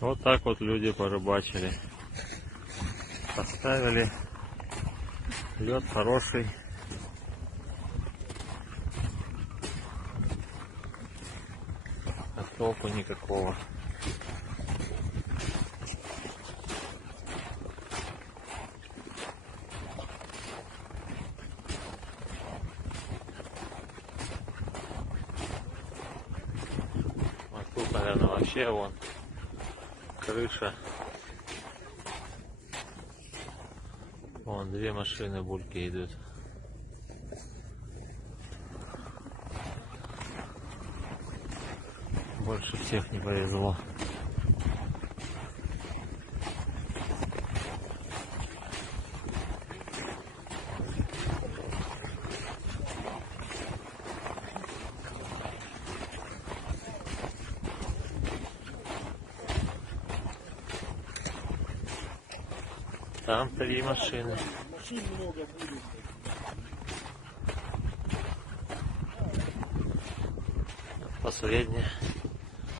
Вот так вот люди порыбачили. Поставили лед хороший. А толку никакого. А тут, наверное, вообще вон крыша. Вон две машины бульки идут. Больше всех не повезло. Там 3 машины. Машин много будет. Последняя.